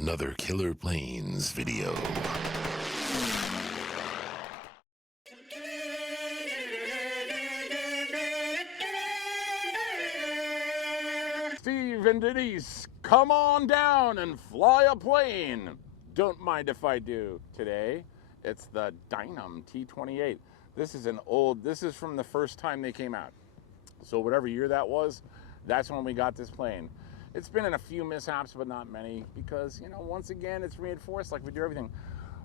Another Killer Planes video. Steve and Denise, come on down and fly a plane. Don't mind if I do. Today, it's the Dynam T-28. This is from the first time they came out. So whatever year that was, that's when we got this plane. It's been in a few mishaps, but not many, because, once again, it's reinforced like we do everything.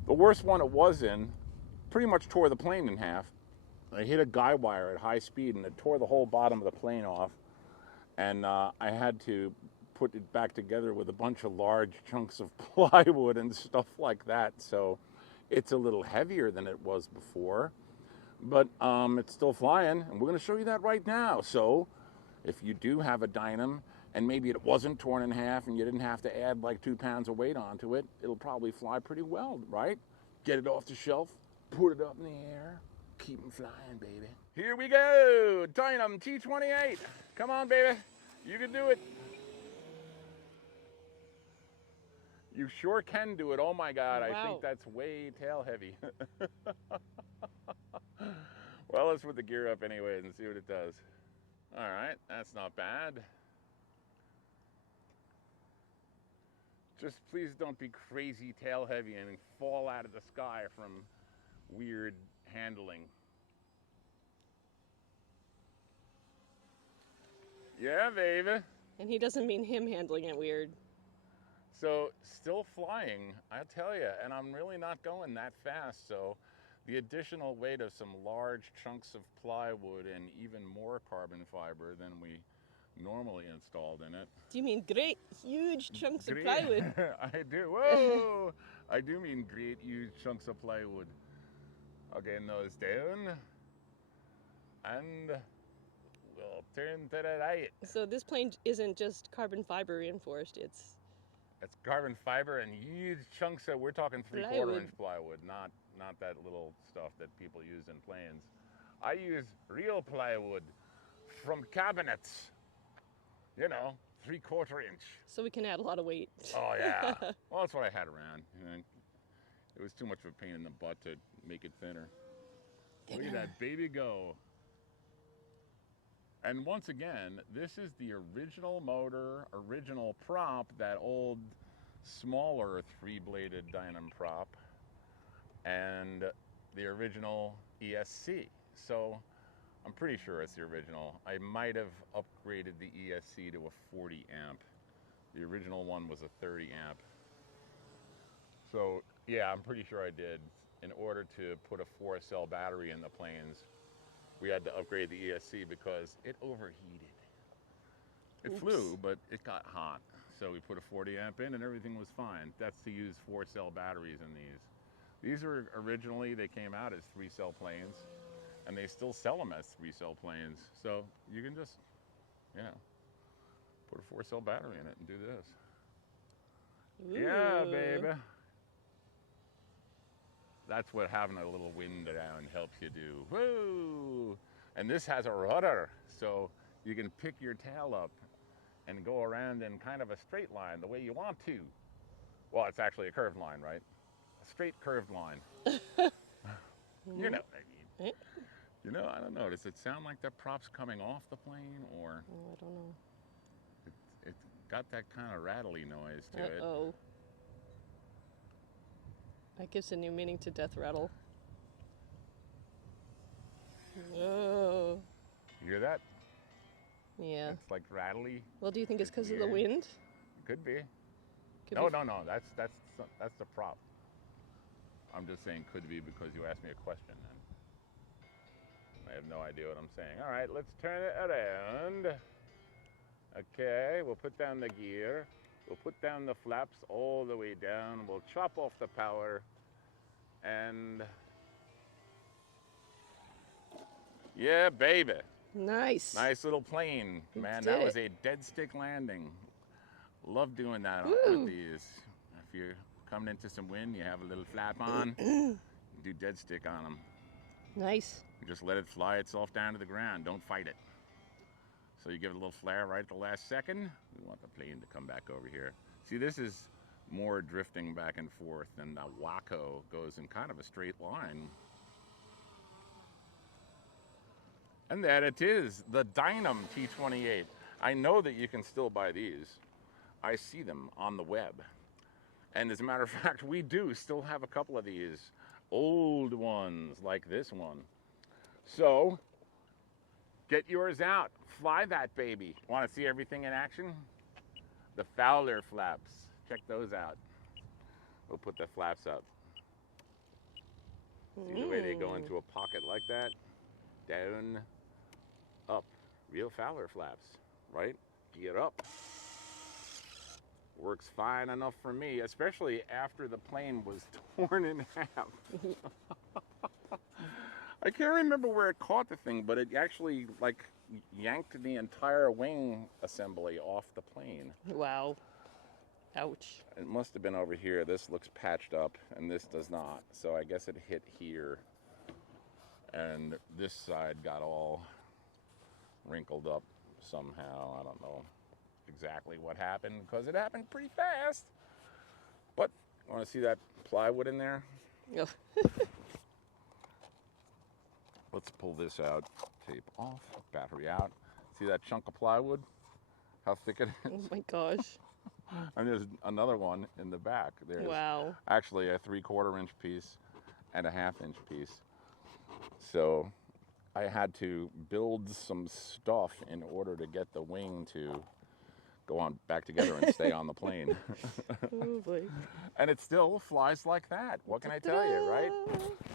The worst one it was in pretty much tore the plane in half. I hit a guy wire at high speed, and it tore the whole bottom of the plane off. And I had to put it back together with a bunch of large chunks of plywood and stuff like that. So it's a little heavier than it was before, but it's still flying, and we're going to show you that right now. So if you do have a Dynam, and maybe it wasn't torn in half and you didn't have to add like 2 pounds of weight onto it, it'll probably fly pretty well, right? Get it off the shelf, put it up in the air, keep them flying, baby. Here we go, Dynam T-28. Come on, baby, you can do it. You sure can do it. Oh my God, wow. I think that's way tail heavy. Well, let's put the gear up anyways and see what it does. All right, that's not bad. Just please don't be crazy tail heavy and fall out of the sky from weird handling. Yeah, baby. And he doesn't mean him handling it weird. So, still flying, I'll tell you, and I'm really not going that fast, so the additional weight of some large chunks of plywood and even more carbon fiber than we normally installed in it. Do you mean great, huge chunks of plywood? I do. Whoa! I do mean great, huge chunks of plywood. Okay, nose down. And we'll turn to the right. So this plane isn't just carbon fiber reinforced, it's carbon fiber and huge chunks of, we're talking 3/4 inch plywood, not that little stuff that people use in planes. I use real plywood from cabinets. 3/4 inch. So we can add a lot of weight. Oh yeah. Well, that's what I had around. It was too much of a pain in the butt to make it thinner. Look at that baby go. And once again, this is the original motor, original prop, that old smaller 3-bladed Dynam prop, and the original ESC. So I'm pretty sure it's the original. I might have upgraded the ESC to a 40 amp. The original one was a 30 amp. So yeah, I'm pretty sure I did. In order to put a 4-cell battery in the planes, we had to upgrade the ESC because it overheated. It flew, but it got hot. So we put a 40 amp in and everything was fine. That's to use 4-cell batteries in these. These were originally, they came out as 3-cell planes, and they still sell them as 3-cell planes. So you can just, put a 4-cell battery in it and do this. Ooh. Yeah, baby. That's what having a little wind around helps you do. Woo! And this has a rudder, so you can pick your tail up and go around in kind of a straight line the way you want to. Well, it's actually a curved line, right? A straight curved line. You know what I mean. I don't know. Does it sound like the prop's coming off the plane, or? Oh, I don't know. It's got that kind of rattly noise to it. Uh-oh. That gives a new meaning to death rattle. Whoa. You hear that? Yeah. It's like rattly. Well, do you think it's because of the wind? Could be. Could No. be. That's the prop. I'm just saying could be because you asked me a question then. I have no idea what I'm saying. All right, let's turn it around. Okay, we'll put down the gear. We'll put down the flaps all the way down. We'll chop off the power. And yeah, baby. Nice. Nice little plane, man. That was a dead stick landing. Love doing that with these. If you're coming into some wind, you have a little flap on, you do dead stick on them. Nice. You just let it fly itself down to the ground. Don't fight it. So you give it a little flare right at the last second. We want the plane to come back over here. See, this is more drifting back and forth, and the Waco goes in kind of a straight line. And that it is, the Dynam T28. I know that you can still buy these. I see them on the web. And as a matter of fact, we do still have a couple of these old ones like this one. So, get yours out. Fly that baby. Want to see everything in action? The Fowler flaps. Check those out. We'll put the flaps up. See the way they go into a pocket like that? Down, up. Real Fowler flaps, right? Get up. Works fine enough for me, especially after the plane was torn in half. I can't remember where it caught the thing, but it actually like yanked the entire wing assembly off the plane. Wow. Ouch. It must have been over here. This looks patched up and this does not. So I guess it hit here. And this side got all wrinkled up somehow. I don't know exactly what happened because it happened pretty fast. But want to see that plywood in there? Oh. Let's pull this out. Tape off, battery out. See that chunk of plywood? How thick it is? Oh my gosh. And there's another one in the back. There's Wow. actually a 3/4 inch piece and a 1/2 inch piece. So I had to build some stuff in order to get the wing to go on back together and stay on the plane. Oh boy. And it still flies like that. What can I tell you, right?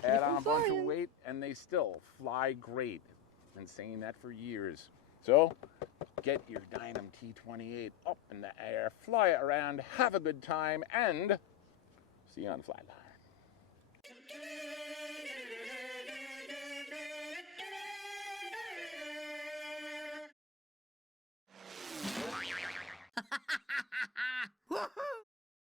Add on a bunch of weight and they still fly great. Been saying that for years. So get your Dynam T28 up in the air, fly it around, have a good time, and see you on Flyline.